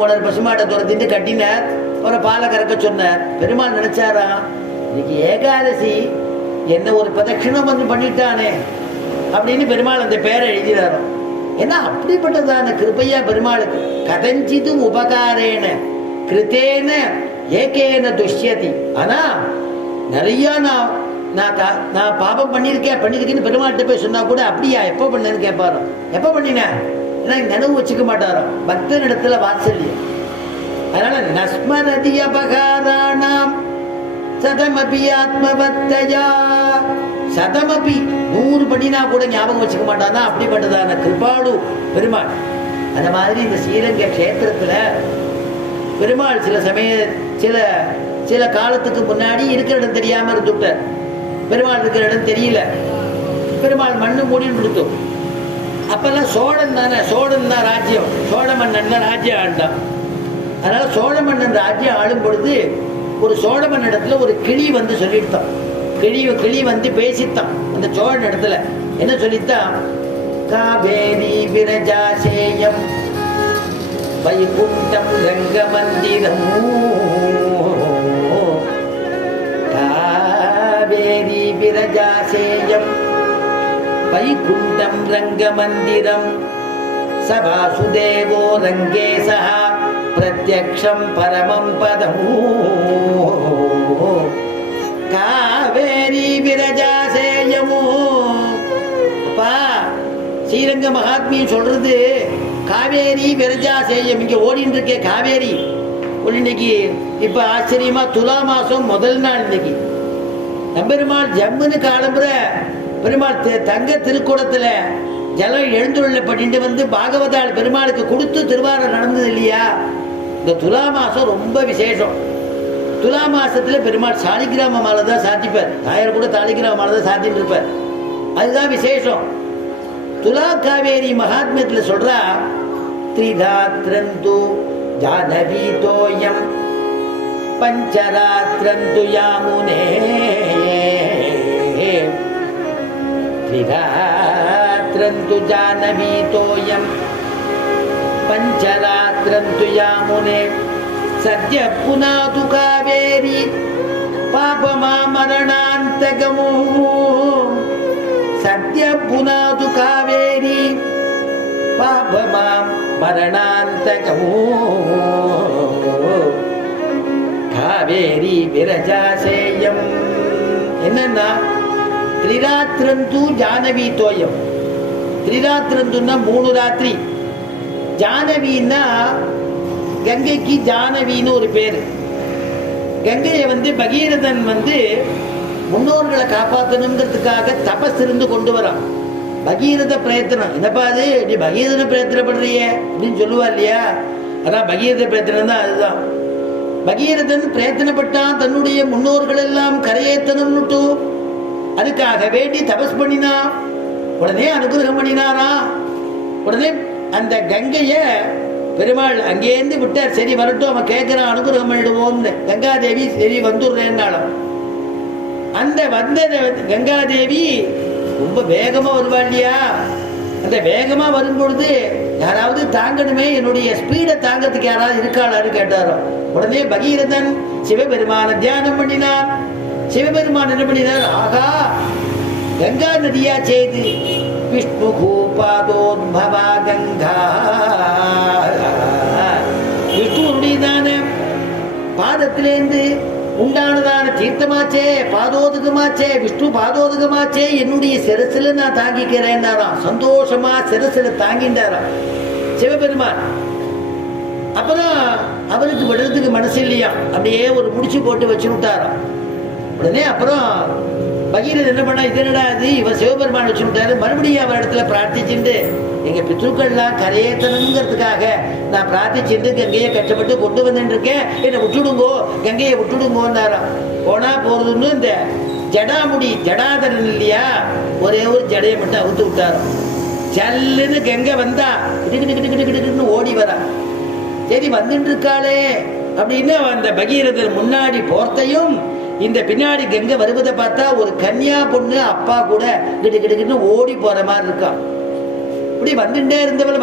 போனார் பசுமாட்டை துரத்திட்டு கட்டினார். ஒரு பாலை கறக்க சொன்னார். பெருமாள் நினைச்சாரா இன்னைக்கு ஏகாதசி. என்ன ஒரு பிரதட்சிணம் வந்து பண்ணிட்டானே அப்படின்னு பெருமாள் அந்த பேரை எழுதினாரோ ஏன்னா அப்படிப்பட்டதான கிருப்பையா பெருமாளுக்கு கதஞ்சிது உபகாரேன கிருத்தேன ஏகேன துஷ்யதி. ஆனா நிறைய நான் நான் நான் பாபம் பண்ணியிருக்கேன் பண்ணியிருக்கேன்னு பெருமாள்கிட்ட போய் சொன்னா கூட அப்படியா எப்போ பண்ணேன்னு கேட்பாரோ எப்போ பண்ணினேன் ஏன்னா நினைவு வச்சுக்க மாட்டாரோ? பக்தன் இடத்துல வாத்சல்யம் அதனால நஸ்மரதி அபகாராணாம் சதமபி ஆத்மபத்தையா சதமபி நூறு பண்ணினா கூட ஞாபகம் வச்சுக்க மாட்டானா? அப்படிப்பட்டதான கிருபாடு பெருமாள். அந்த மாதிரி இந்த ஸ்ரீரங்க க்ஷேத்திரத்துல பெருமாள் சில சமய சில சில காலத்துக்கு முன்னாடி இருக்கிற இடம் தெரியாம இருந்துட்டார். பெருமாள் இருக்கிற இடம் தெரியல. பெருமாள் மண்ணு மூடின்னு கொடுத்தோம். அப்பெல்லாம் சோழன் தானே? சோழன் தான் ராஜ்யம். சோழ மன்னன் தான் ராஜ்யம் ஆண்டான். அதனால் சோழ மன்னன் ராஜ்யம் ஆளும் பொழுது ஒரு சோழ மன்னனிடத்துல ஒரு கிளி வந்து சொல்லிட்டான். கிளி கிளி வந்து பேசித்தான் அந்த சோழன் இடத்துல. என்ன சொல்லித்தான் காவேரி விரஜாசேயம் வைகுண்டம் ரங்க மந்திரம் காவேரி விரஜாசேயம் வைகுண்டம் ரங்கமந்திரம் स वासुदेवो रङ्गे सः प्रत्यक्षं परमं पदम् காவேரி விரஜாசேயமோ அப்பா ஸ்ரீரங்க மகாத்மியம் சொல்றது காவேரி விரஜாசேயம் இங்க ஓடின்னு இருக்கே காவேரி ஒரு இன்னைக்கு இப்ப ஆச்சரியமா துலா மாசம் முதல் நாள் இன்னைக்கு நம்பெருமாள் ஜம்முன்னு காலம்புற பெருமாள் தங்க திருக்கூடத்தில் ஜலம் எழுந்துள்ள பண்ணிட்டு வந்து பாகவதாள் பெருமாளுக்கு கொடுத்து திருவாரம் நடந்தது இல்லையா? இந்த துலா மாசம் ரொம்ப விசேஷம். துலா மாசத்தில் பெருமாள் சாலிகிராம மாலை தான் சாத்திப்பார். தாயார் கூட தாலிகிராம மாலை தான் சாத்தின்னு இருப்பார். அதுதான் விசேஷம். துலா காவேரி மகாத்மியத்தில் சொல்றா திரிதாத்ரந்து ஜாதவி தோயம் பஞ்சராத்ரந்து யாமுனே त्रिरात्रन्तु जानवीतोऽयं पञ्चरात्रन्तु यामुने सद्य पुनातु कावेरी पापमामरणान्तगमो सद्य पुनातु कावेरी पापमां मरणान्तगमो காவேரி விரஜாசேயம் என்னன்னா திரிராத்திரந்து ஜானவி தோயம் திரிராத்திரந்துன்னா மூணு ராத்திரி ஜானவின்னா கங்கைக்கு ஜானவின்னு ஒரு பேர் கங்கையை வந்து பகீரதன் வந்து முன்னோர்களை காப்பாற்றணுங்கிறதுக்காக தபஸ் இருந்து கொண்டு வரான் பகீரத பிரயத்தனம் என்னப்பா அது நீ பகீரத பிரயத்தனப்படுறியே அப்படின்னு சொல்லுவா இல்லையா அதான் பகீரத பிரயத்தனம் தான் அதுதான் பகீரதன் பிரயத்தனப்பட்டான் தன்னுடைய முன்னோர்கள் எல்லாம் கரையேத்தனம்னுட்டு அதுக்காக வேண்டி தபஸ் பண்ணினா உடனே அனுகிரகம் பண்ணினாரா? உடனே அந்த கங்கைய பெருமாள் அங்கேருந்து விட்டார். சரி வரட்டும் அவன் கேட்கிறான் அனுகிரகம் பண்ணிடுவோம்னு. கங்காதேவி சரி வந்துடுறேன்னாலும் அந்த வந்த கங்காதேவி ரொம்ப வேகமா வருவா இல்லையா? அந்த வேகமா வரும்பொழுது யாராவது தாங்கணுமே என்னுடைய ஸ்பீடை தாங்கிறதுக்கு யாராவது இருக்காளான்னு கேட்டாரோ உடனே பகீரதன் சிவபெருமான தியானம் பண்ணினார். சிவபெருமான் என்ன பண்ணினார்? ஆகா கங்கா நதியா செய்து விஷ்ணு பாதோத்பவா கங்கா. விஷ்ணுடைய பாதத்திலேந்து உண்டானதான தீர்த்தமாச்சே பாதோதகமாச்சே விஷ்ணு பாதோதகமாச்சே என்னுடைய சிரசில நான் தாங்கிக்கிறேன்னாராம் சந்தோஷமா சிரசில தாங்கின்றாராம். சிவபெருமான் அப்பதான் அவருக்கு விடுறதுக்கு மனசு இல்லையா? அப்படியே ஒரு முடிச்சு போட்டு வச்சு விட்டாராம். உடனே அப்புறம் பகீரத் என்ன பண்ணா இது என்னடா இது? இவர் சிவபெருமான் வச்சுட்டாரு மறுபடியும் அவர் இடத்துல பிரார்த்திச்சுட்டு எங்க பித்ருக்கள்லாம் கரையேற்றணுங்கிறதுக்காக நான் பிரார்த்திச்சுட்டு கங்கையை கஷ்டப்பட்டு கொண்டு வந்துட்டு இருக்கேன் என்னை விட்டுடுங்கோ கங்கையை விட்டுடுங்கோன்னாராம். போனா போறதுன்னு இந்த ஜடாமுடி ஜடாதரன் இல்லையா? ஒரே ஒரு ஜடையை மட்டும் அவுத்து விட்டாரு ஜல்லுன்னு கங்கை வந்தா கிட்டு ஓடி வரா சரி வந்துட்டு இருக்காளே அப்படின்னு அந்த பகீரதன் முன்னாடி போர்த்தையும் இந்த பின்னாடி கங்கை வருவதை பார்த்தா ஒரு கன்னியா பொண்ணு அப்பா கூட கிட்டு கிட்டு கிட்டு ஓடி போற மாதிரி இருக்கான் இப்படி வந்துட்டே இருந்தவள்